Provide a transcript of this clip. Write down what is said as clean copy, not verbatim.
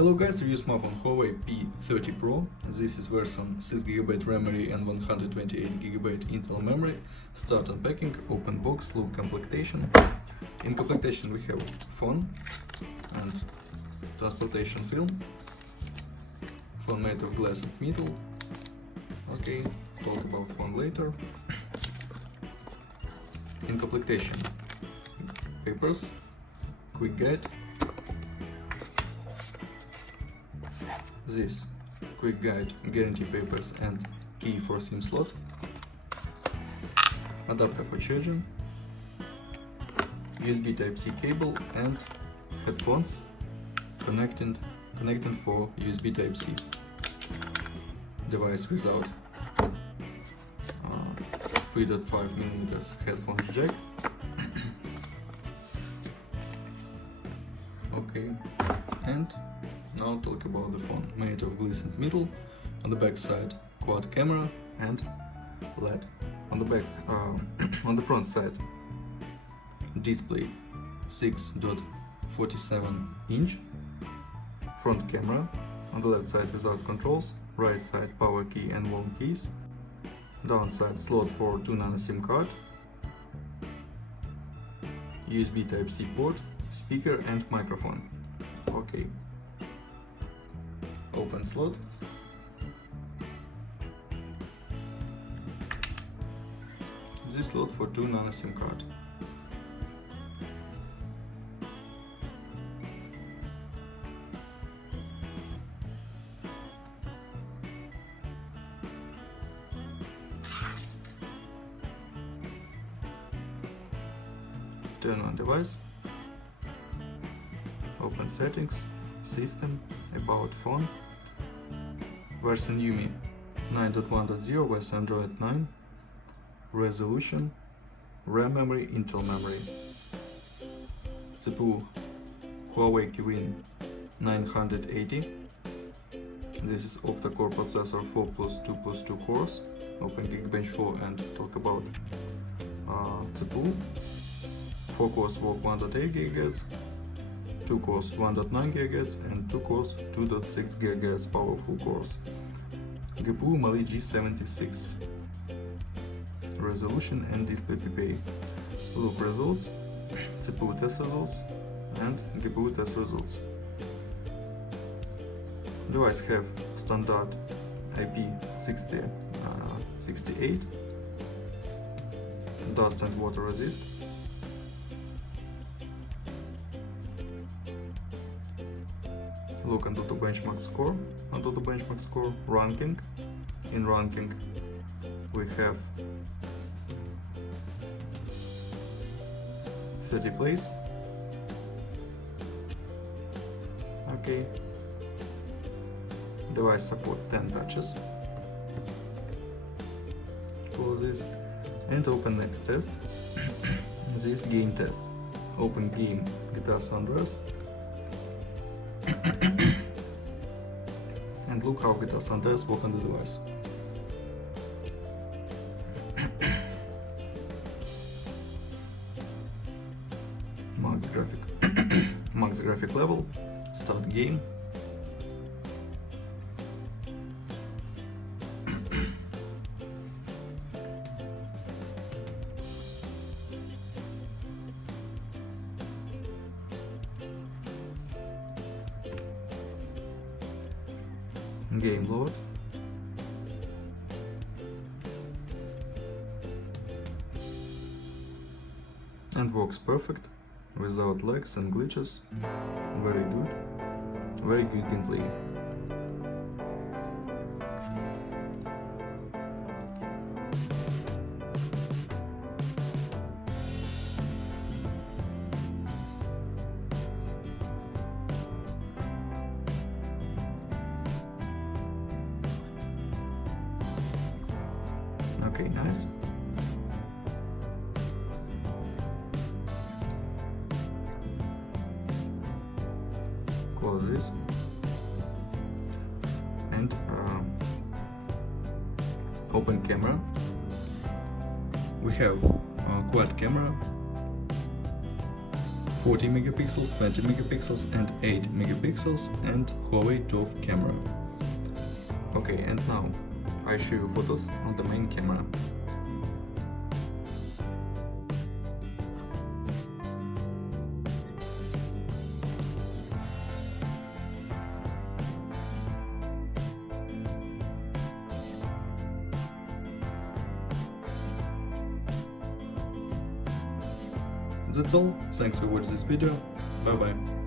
Hello guys, review smartphone Huawei P30 Pro. This is version 6GB memory and 128GB Intel memory. Start unpacking, open box, look complementation. In complementation we have phone and transportation film. Phone made of glass and metal. Okay, talk about phone later. In complementation, papers, quick guide. This quick guide, guarantee papers and key for SIM slot, adapter for charging, USB Type-C cable and headphones connecting for USB Type-C. Device without 3.5mm headphones jack. Okay, and now talk about the phone. Made of glass and metal. On the back side, quad camera and LED. On the back, on the front side, display 6.47 inch. Front camera. On the left side without controls. Right side power key and long keys. Downside slot for 2 nano SIM card. USB Type-C port, speaker and microphone. Okay. Open slot. This slot for 2 nano SIM card. Turn on device. Open settings, system, about phone. Version UMI 9.1.0, version Android 9. Resolution, RAM memory, Intel memory. CPU Huawei P30 This is octa-core processor 4+2+2 cores. Open Geekbench 4 and talk about CPU. 4 cores work 1.8 GHz, 2 cores 1.9 GHz and 2 cores 2.6 GHz powerful cores. GPU Mali G76. Resolution and display PPA. Look results, CPU test results and GPU test results. Device have standard IP68, dust and water resist. Look onto the benchmark score. Onto the benchmark score, ranking. In ranking, we have 30 place. Okay. Device support 10 touches. Close this and open next test. This game test. Open game GTA San Andreas. And look how GTA San Andreas work on the device. Max graphic level. Start game. Game load. And works perfect, without lags and glitches. Very good gameplay. Okay, nice. Close this and open camera. We have quad camera, 40 megapixels, 20 megapixels and 8 megapixels, and Huawei TOF camera. Okay, and now I show you photos on the main camera. That's all, thanks for watching this video, bye bye.